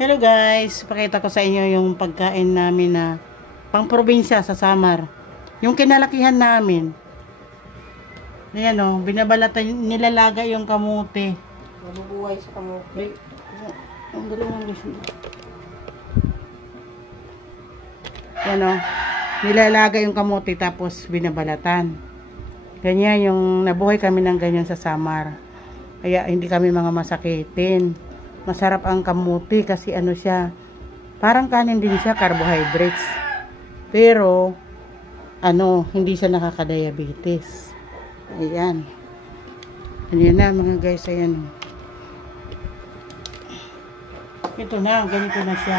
Hello guys, pakita ko sa inyo yung pagkain namin na pang probinsya sa Samar. Yung kinalakihan namin. Ayan o, binabalatan, nilalaga yung kamote. Nabubuhay sa kamote. Ang galing ng gusto. Ayan o, nilalaga yung kamote tapos binabalatan. Ganyan yung nabuhay kami ng ganyan sa Samar. Kaya hindi kami mga masakitin. Masarap ang kamuti kasi ano siya, parang kanin din siya, carbohydrates. Pero, hindi siya nakaka-diabetes. Ayan. Ayan na mga guys, ayan. Ito na, ganito na siya.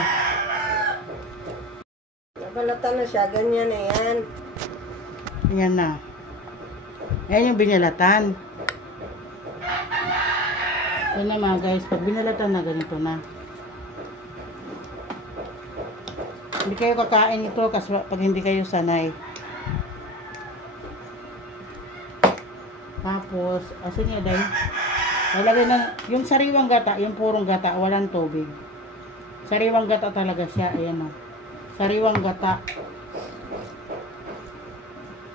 Nabalatan na siya, ganyan na yan. Ayan na. Ayan yung binalatan. Ito na mga guys, pag binalatan na, ganito na. Hindi kayo kakain ito kasi pag hindi kayo sanay. Tapos, asin niya dahil, lalagay na, yung sariwang gata, yung purong gata, walang tubig. Sariwang gata talaga siya, ayan o. Sariwang gata.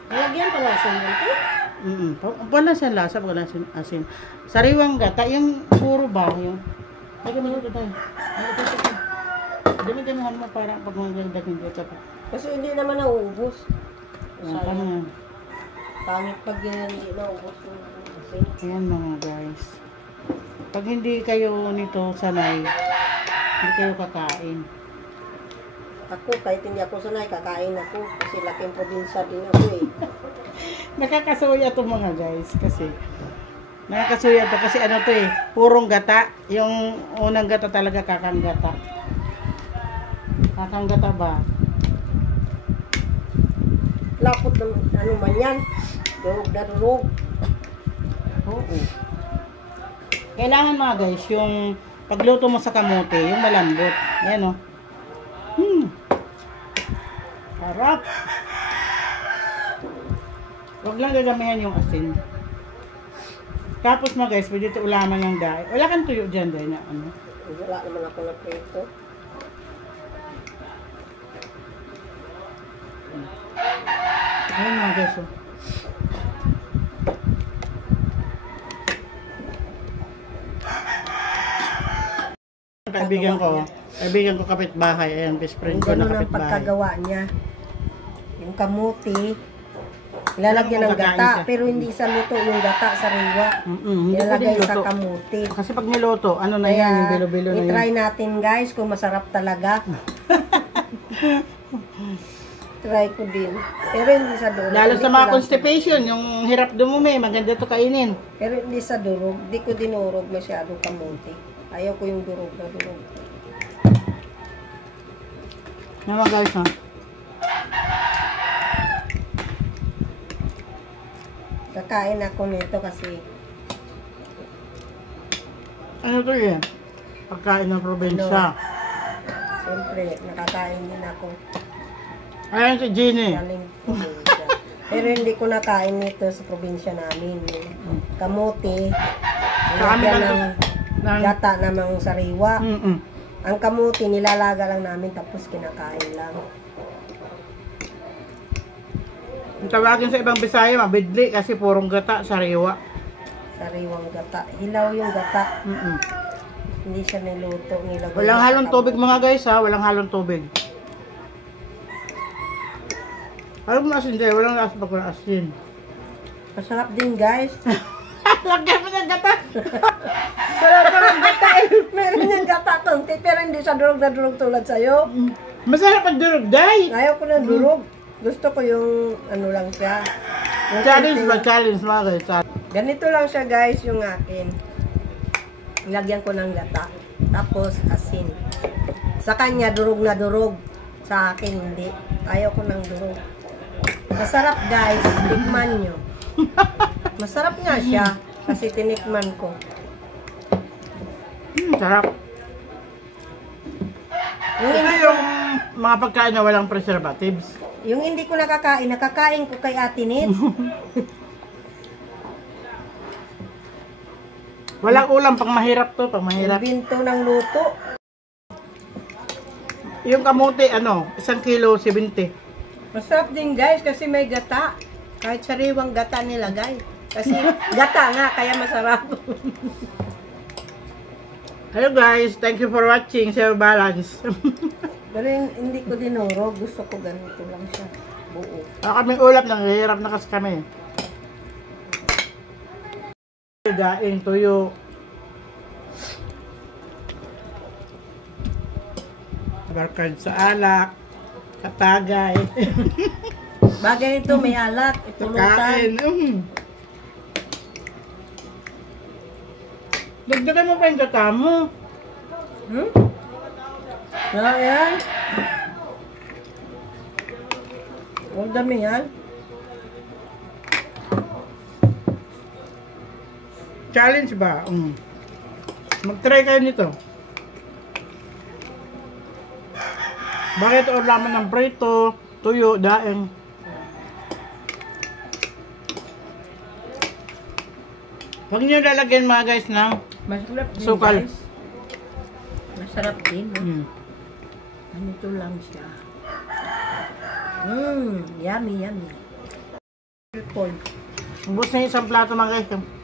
Nalagyan pa lasan dito? Wala siyang lasa, wala siyang asin. Sariwang gata, yung puro ba, yung, lagyan mo dito tayo. Dami-damihan mo para pag magdagdagan dito pa. Kasi hindi naman nauubos. Sayang. Pangit pag hindi nauubos yung asin. Ayan mga guys. Pag hindi kayo nito sanay, hindi kayo kakain. Ako, kahit hindi ako sanay, kakain ako. Kasi laking probinsya din ako eh. Nakakasuya to mga guys kasi nakakasuya to kasi ano to eh, purong gata. Yung unang gata talaga kakang gata. Kakang gata ba? Lapot ng ano man yan. Durog na durog. Oo. Kailangan mga guys, yung pagluto mo sa kamote, yung malambot. Ayan o. Harap. Huwag lang gagamihan yung asin. Tapos mga guys, pwede ito ulaman yung dahil. Wala kang tuyo dyan dahil na ano. Wala naman ako na prito. Ayun mga guys oh. Kaibigan ko kapitbahay. Ayan, best friend ko na kapitbahay. Ang pagkagawa niya. Yung kamuti, ilalagyan ng gata, pero hindi sa luto yung gata sa riwa. Ilalagay sa kamuti. Kasi pag niluto, ano na yan, yung bilo-bilo na yan. I-try natin guys kung masarap talaga. Try ko din. Pero hindi sa durog. Lalo sa mga constipation, yung hirap dumumi, maganda ito kainin. Pero hindi sa durog. Hindi ko dinurog masyadong kamuti. Ayaw ko yung durog na durog. Naman guys ha. Kakain ako nito kasi ano to eh? Pagkain ng probinsya. Siyempre, nakakain din ako. Ayan si Jeannie. Galing probinsya. Pero hindi ko nakain nito sa probinsya namin. Kamote, nilagyan ng gata namang sariwa. Ang kamote, nilalaga lang namin tapos kinakain lang. Ang tawagin sa ibang Bisaya, mabidli kasi purong gata, sariwa. Sariwang gata. Hilaw yung gata. Hindi siya niluto. Walang halong tubig mga guys ha, walang halong tubig. Alam mo asin dyan, walang lasa pag walang asin. Masarap din guys. Lagyan mo ng gata. Sarap ng gata eh. Meron yung gata konti pero hindi siya durog na durog tulad sa'yo. Masarap ang durog, day. Ayaw ko ng durog. Gusto ko yung ano lang siya. Challenge ba? Challenge mga guys. Ganito lang siya guys yung akin. Lagyan ko ng gata. Tapos asin. Sa kanya durog na durog. Sa akin hindi. Ayaw ko ng durog. Masarap guys. Tikman nyo. Masarap nga siya. Kasi tinikman ko. Sarap. Ito yung mga pagkain na walang preservatives. Yung hindi ko nakakain ko kay Ate Nit. Walang ulam, pang mahirap to, pang mahirap. Binto ng luto. Yung kamote, 1 kilo, 70. Masarap din guys kasi may gata. Kahit sariwang gata nilagay. Kasi gata nga, kaya masarap. Hello guys, thank you for watching Sir Balance. Pero hindi ko dinuro. Gusto ko ganito lang siya. Buo. Kaming ulap, nanghihirap na kasi kami. Daing, tuyo. Barkad sa alak. Katagay. Bagay ito, may alak. Itulutan. Kain. Dagdagan mo pa yung gata mo. Ayan. Ang dami yan. Challenge ba? Mag-try kayo nito. Bakit laman ng prito, tuyo, daing. Huwag niyo lalagyan mga guys ng Masarap din sukal. guys. Masarap din. Ganito lang siya. Yummy, yummy. Ubus na yung isang plato mga guys.